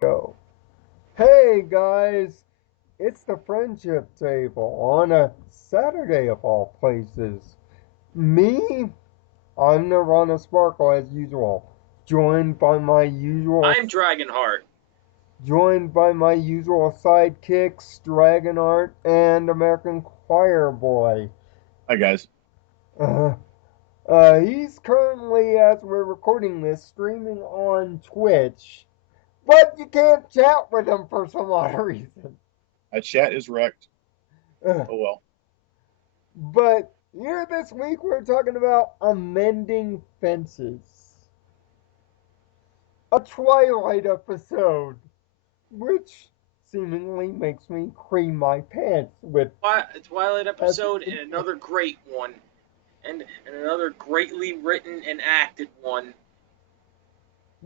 Go. Hey guys, it's the friendship table on a Saturday of all places. Me, I'm Nirvana Sparkle as usual, joined by my usual I'm Dragonheart. joined by my usual sidekicks, Dragonheart and Americnchoirboy. Hi guys. Uh, he's currently, as we're recording this, streaming on Twitch, but you can't chat with him for some odd reason. My chat is wrecked. Uh, Oh well. But here this week we're talking about amending fences. A Twilight episode, which seemingly makes me cream my pants with Twilight as episode and another great one, and another greatly written and acted one.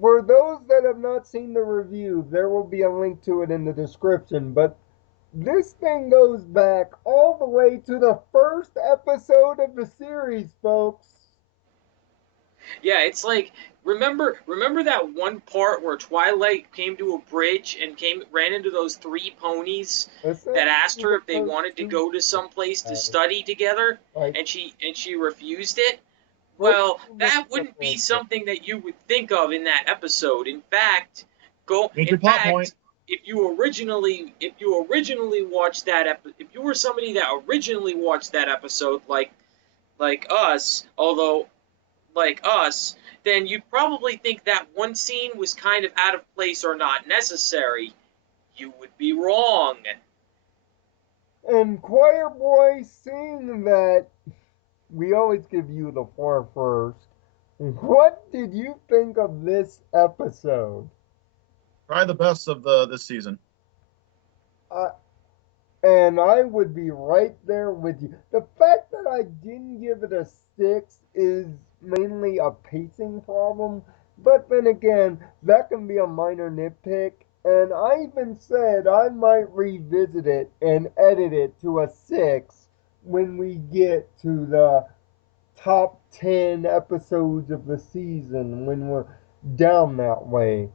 for those that have not seen the review, there will be a link to it in the description, but this thing goes back all the way to the first episode of the series, folks. Yeah, it's like remember that one part where Twilight came to a bridge and came ran into those three ponies that asked Essentially her the if they first wanted to two go to some place to study together, like and she refused it. first Well, two that wouldn't be friendship. something that you would think of in that episode. In fact, go. Major In plot point. fact, if you originally watched if you were somebody that originally watched that episode, like us, although like us, then you'd probably think that one scene was kind of out of place or not necessary. You would be wrong. And Choir Boy, seeing that we always give you the floor first, what did you think of this episode? Probably the best of the this season. Uh, and I would be right there with you. The fact that I didn't give it a 6 is mainly a pacing problem, but then again, that can be a minor nitpick. And I even said I might revisit it and edit it to a 6 when we get to the top 10 episodes of the season when we're down that way.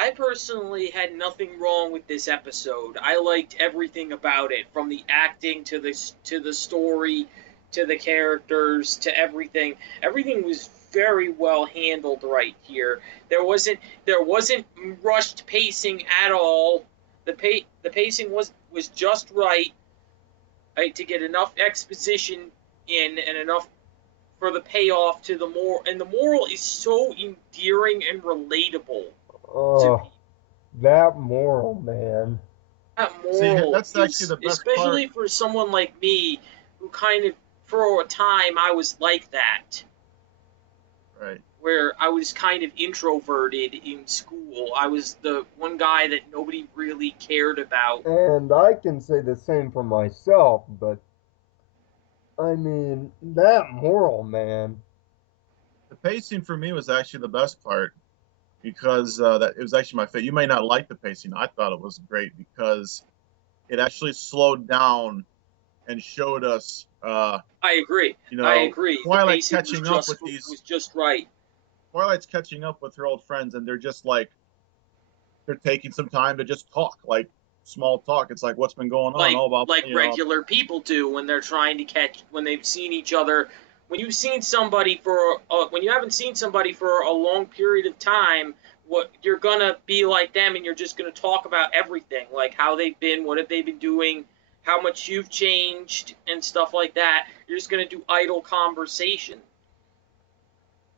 I personally had nothing wrong with this episode. I liked everything about it, from the acting to the story, to the characters, to everything. Everything was very well handled right here. There wasn't rushed pacing at all. The pacing was just right to get enough exposition in and enough for the payoff to the moral, and the moral is so endearing and relatable to Oh, people. that moral, man. That See, moral that's actually is, the best part. especially for someone like me, who kind of, for a time, I was like that, Right. where I was kind of introverted in school. I was the one guy that nobody really cared about. And I can say the same for myself, but I mean, that moral, man. The pacing for me was actually the best part because that it was actually my favorite. You may not like the pacing. I thought it was great because it actually slowed down and showed us, I agree. you I know, agree. The Twilight pacing was catching up just with these. was just right. Twilight's catching up with her old friends, and they're just like they're taking some time to just talk, like small talk. It's like what's been going on, like all about like regular people do when they're trying to catch when they've seen each other. When you haven't seen somebody for a long period of time, what you're gonna be like them, and you're just gonna talk about everything, like how they've been, what have they been doing, how much you've changed, and stuff like that. You're just gonna do idle conversation.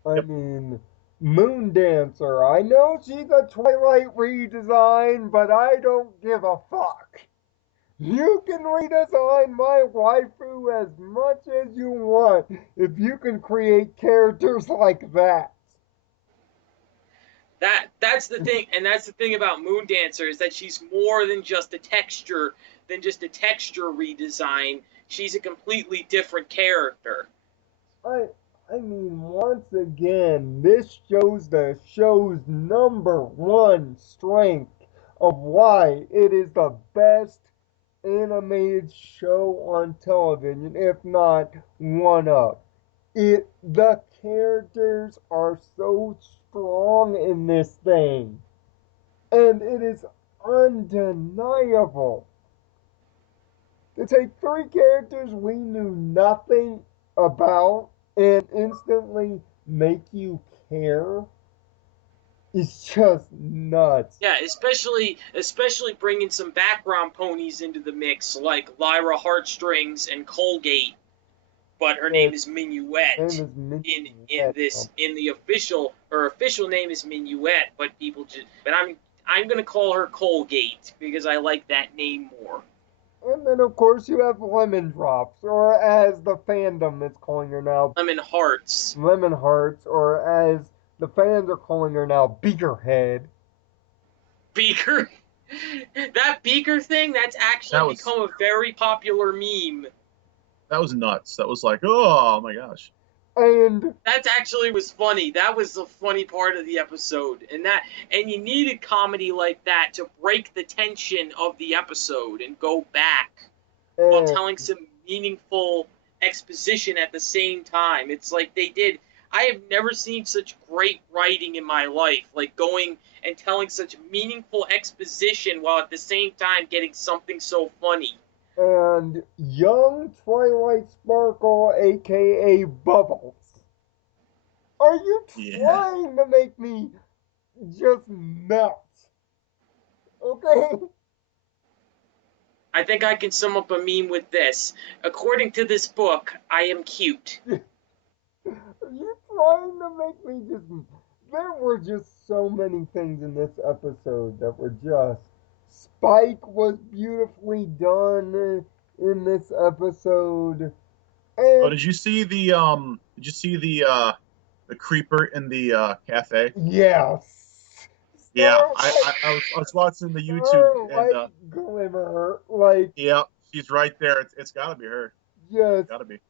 I Yep. mean, Moon Dancer. I know she's a Twilight redesign, but I don't give a fuck. You can redesign my waifu as much as you want if you can create characters like that. That's the thing, and that's the thing about Moon Dancer, is that she's more than just a texture redesign. She's a completely different character. I I mean, once again, this shows the show's number one strength of why it is the best animated show on television, if not one of. The characters are so strong in this thing. And it is undeniable to take three characters we knew nothing about and instantly make you care is just nuts. Yeah, especially bringing some background ponies into the mix, like Lyra Heartstrings and Colgate, but her Yes, name is name Minuet is in Minuet. this in the official her official name is Minuet, but people just but I'm gonna call her Colgate because I like that name more. And then, of course, you have Lemon Drops, or as the fandom is calling her now, Lemon Hearts. Lemon Hearts, or as the fans are calling her now, Beakerhead. Beaker. That Beaker thing, that's actually That was become a very popular meme. nuts. That was like, oh my gosh. And That actually was funny. That was the funny part of the episode. And you needed comedy like that to break the tension of the episode and go back while and telling some meaningful exposition at the same time. It's like they did. I have never seen such great writing in my life, like going and telling such meaningful exposition while at the same time getting something so funny. and young Twilight Sparkle, aka Bubbles. Are you Yeah. trying to make me just melt? Okay? I think I can sum up a meme with this. According to this book, I am cute. Are you trying to make me just. There were just so many things in this episode that were just. Spike was beautifully done in this episode. Oh, And did you see the the creeper in the cafe? yes. Yeah, Starlight, I was watching the YouTube and Starlight Glimmer. Like, yeah, she's right there. It's got to be her. just, Got to be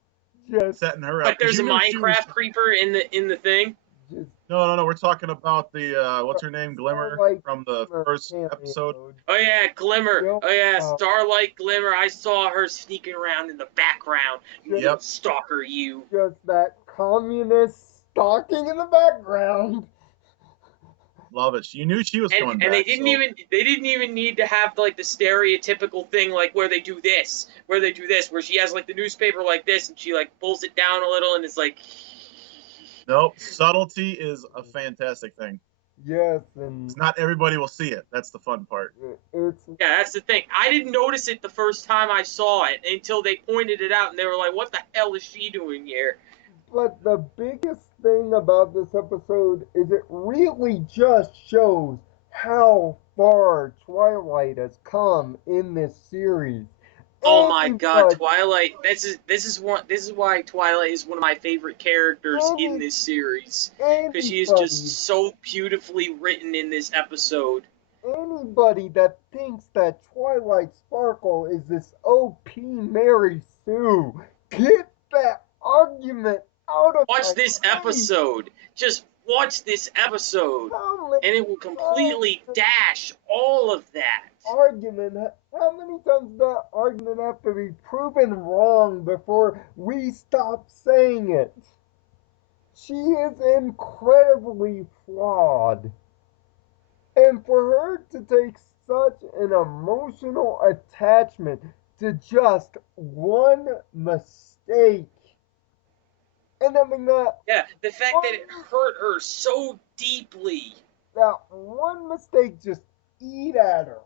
just, setting her up But because there's you a knew she was. Minecraft creeper in the thing. just No. We're talking about the what's her name, Glimmer Starlight from the Glimmer first episode. cameo. Oh yeah, Glimmer. Yep. Oh yeah, Starlight Glimmer. I saw her sneaking around in the background. You little Yep, stalker, you. Just that communist stalking in the background. love it. You knew she was coming And back. So they didn't even need to have like the stereotypical thing like where they do this, where she has like the newspaper like this and she like pulls it down a little and it's like nope, subtlety is a fantastic thing. Yes, and Not everybody will see it. That's the fun part. it's yeah, that's the thing. I didn't notice it the first time I saw it until they pointed it out and they were like, "What the hell is she doing here?" but the biggest thing about this episode is it really just shows how far Twilight has come in this series. Oh my God, Anybody, Twilight! This is why Twilight is one of my favorite characters in any, this series because she is just anybody, so beautifully written in this episode. anybody that thinks that Twilight Sparkle is this OP Mary Sue, get that argument out of Watch my this face. episode. Just watch this episode, How many and it will completely times dash all of that. argument, how many times does that argument have to be proven wrong before we stop saying it? She is incredibly flawed. And for her to take such an emotional attachment to just one mistake, and I mean Yeah, the fact that it hurt her so deeply. that one mistake just eat at her.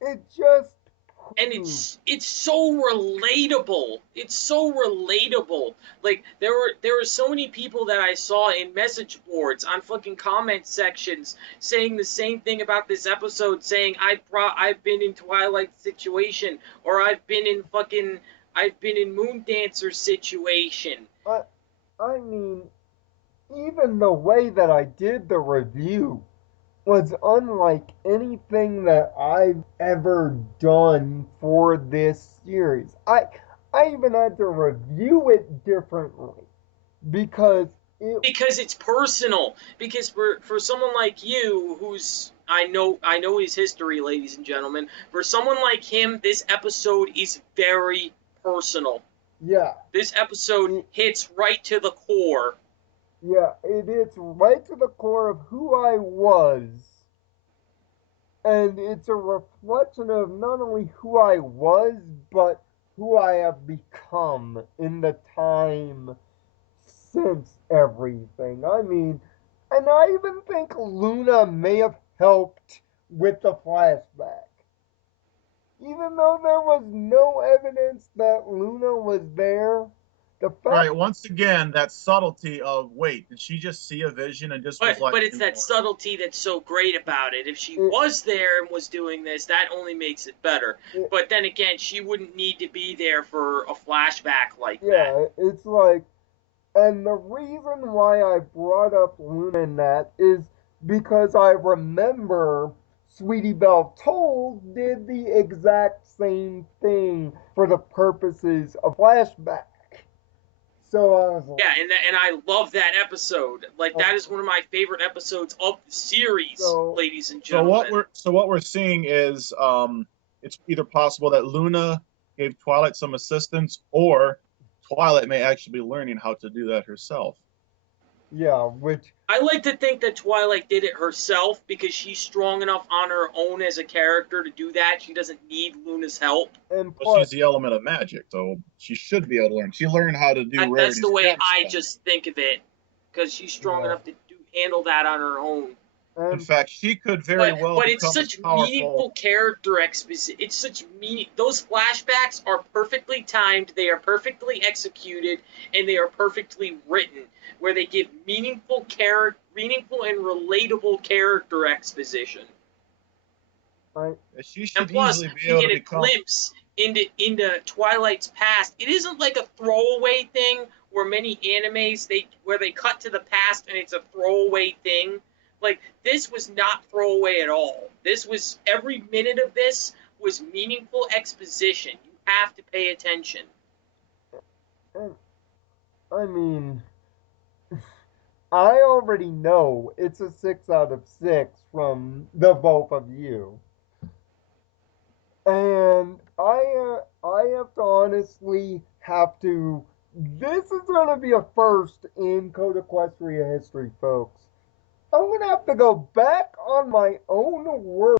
It just And it's so relatable. It's so relatable. Like there were so many people that I saw in message boards on fucking comment sections saying the same thing about this episode, saying I've been in Twilight situation or I've been in Moon Dancer situation. I, I mean, even the way that I did the review was unlike anything that I've ever done for this series. I even had to review it differently because Because it's personal. Because for someone like you, who's I know his history, ladies and gentlemen. For someone like him, this episode is very personal. yeah, This episode hits right to the core. yeah, it is right to the core of who I was And it's a reflection of not only who I was, but who I have become in the time since everything. I mean, and I even think Luna may have helped with the flashback. Even though there was no evidence that Luna was there, the fact. Right. Once again, that subtlety of wait, did she just see a vision and just was like, But it's that subtlety that's so great about it. If she It, was there and was doing this, that only makes it better. it, But then again, she wouldn't need to be there for a flashback like that. yeah, it's like, and the reason why I brought up Luna in that is because I remember Sweetie Belle Told did the exact same thing for the purposes of flashback. So I was Yeah, and I love that episode. Like like, that is one of my favorite episodes of the series, so ladies and so what gentlemen. we're seeing is it's either possible that Luna gave Twilight some assistance, or Twilight may actually be learning how to do that herself. yeah, which I like to think that Twilight did it herself because she's strong enough on her own as a character to do that. She doesn't need Luna's help. and Well, plus she's the element of magic, so she should be able to learn. She learned how to do That's the Rarity's way gem I spell. just think of it because she's strong yeah, enough to handle that on her own. In and fact, she could very well But it's become as such powerful. meaningful character exposition. It's such meaning. Those flashbacks are perfectly timed. They are perfectly executed, and they are perfectly written, where they give meaningful and relatable character exposition. I She And should plus, easily be we able to get a become. glimpse into Twilight's past. It isn't like a throwaway thing where many animes they cut to the past and it's a throwaway thing. Like this was not throwaway at all. This was every minute of this was meaningful exposition. You have to pay attention. and I mean, I already know it's a 6 out of 6 from the both of you. And I have to honestly have to. This is going to be a first in CodeEquestria history, folks. I'm going to have to go back on my own word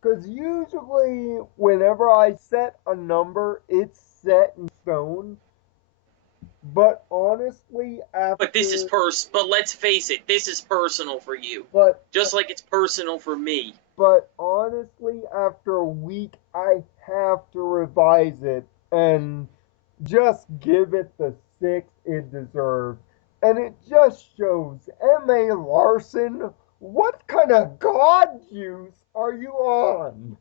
because usually whenever I set a number, it's set in stone. But honestly, But this is after but let's face it, this is personal for you. but Just like it's personal for me. But honestly, after a week, I have to revise it and just give it the 6 it deserves. And it just shows M.A. Larson, what kind of god juice are you on?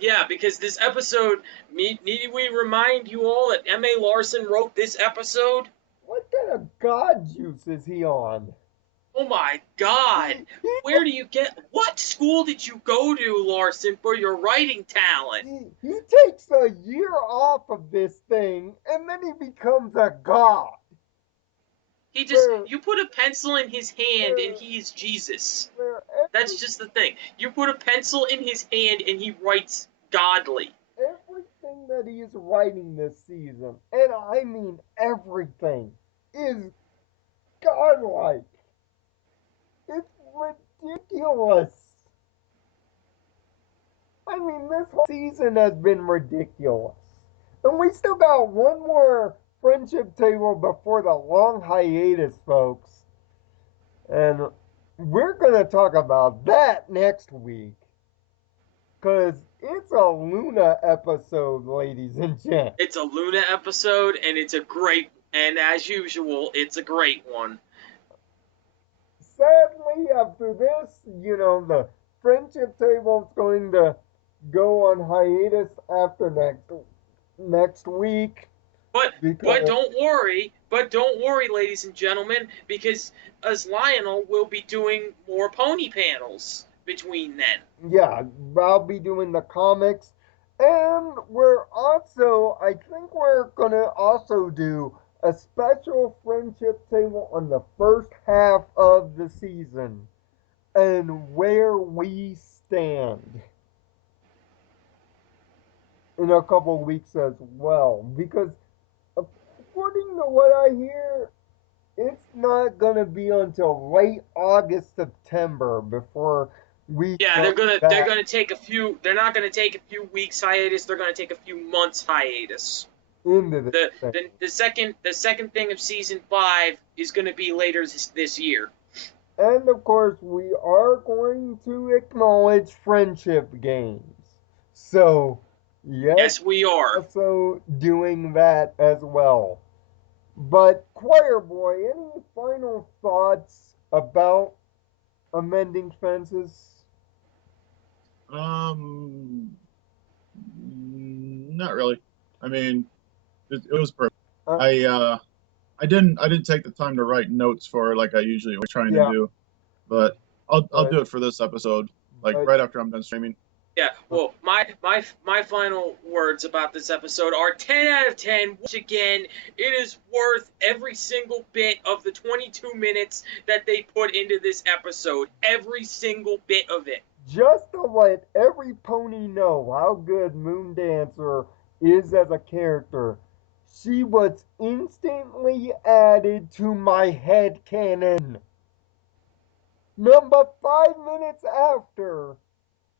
Yeah, because this episode, need we remind you all that M.A. Larson wrote this episode? What kind of god juice is he on? Oh my god! He, Where do you get. What school did you go to, Larson, for your writing talent? he takes a year off of this thing and then he becomes a god. He just. Where, You put a pencil in his hand and where, he is Jesus. where That's just the thing. You put a pencil in his hand and he writes godly. everything that he is writing this season, and I mean everything, is godlike. It's ridiculous. I mean, this whole season has been ridiculous. And we still got one more friendship table before the long hiatus, folks. And we're going to talk about that next week. Because it's a Luna episode, ladies and gents. It's a Luna episode and it's a great. And as usual, it's a great one. Sadly, after this, the friendship table is going to go on hiatus after next week But because don't worry, ladies and gentlemen, because as Lionel will be doing more pony panels between then. yeah, I'll be doing the comics, and I think we're gonna also do a special friendship table on the first half of the season and where we stand in a couple weeks as well because according to what I hear, it's not going to be until late August, September before we Yeah, come they're back gonna take a few. They're not gonna take a few weeks hiatus. They're gonna take a few months hiatus. into this The thing. the second thing of season 5 is gonna be later this year. And of course, we are going to acknowledge friendship games. So, yes, Yes, we are. also doing that as well. But, Choir Boy, any final thoughts about amending fences? Not really. I mean, it was perfect. Uh, I didn't take the time to write notes for it like I usually was trying to yeah, do, but I'll but, do it for this episode, like but right after I'm done streaming. Yeah, well, my final words about this episode are 10 out of 10. Once again, it is worth every single bit of the 22 minutes that they put into this episode. Every single bit of it. just to let every pony know how good Moon Dancer is as a character, she was instantly added to my head canon. Number 5 minutes after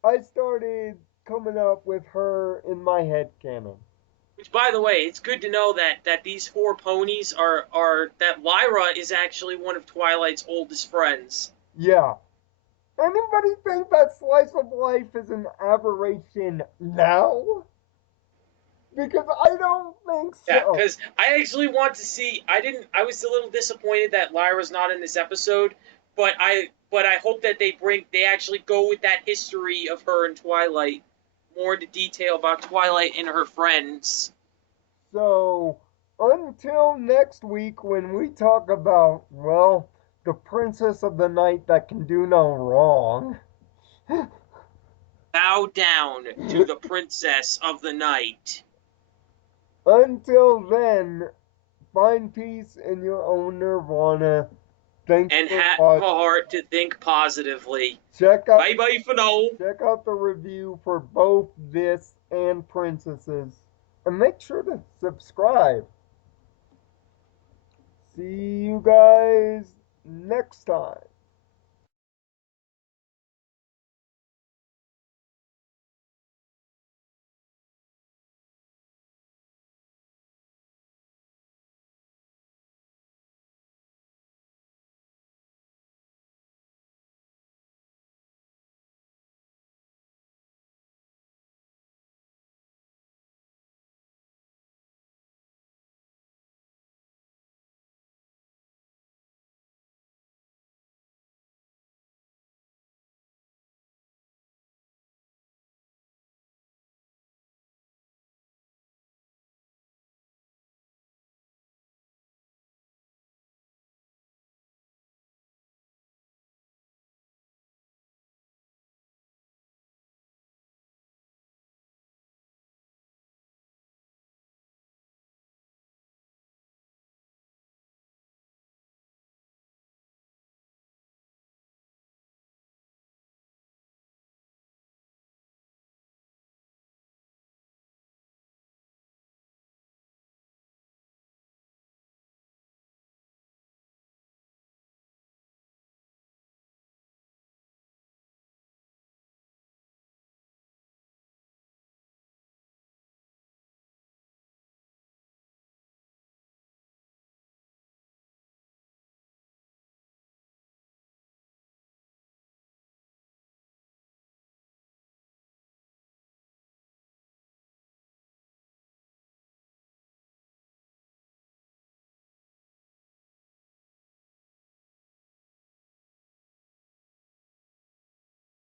I started coming up with her in my head canon. Which, by the way, it's good to know that these 4 ponies are that Lyra is actually one of Twilight's oldest friends. Yeah. Anybody think that slice of life is an aberration now? Because I don't think Yeah, so. because I actually want to see. I was a little disappointed that Lyra's not in this episode, but I hope that they actually go with that history of her and Twilight more into detail about Twilight and her friends. So, until next week when we talk about, well, the princess of the night that can do no wrong. Bow down to the princess of the night. Until then, find peace in your own nirvana. Thanks And for have a watching. heart to think positively. Check out Bye bye for now. check out the review for both this and Princesses. And make sure to subscribe. See you guys next time.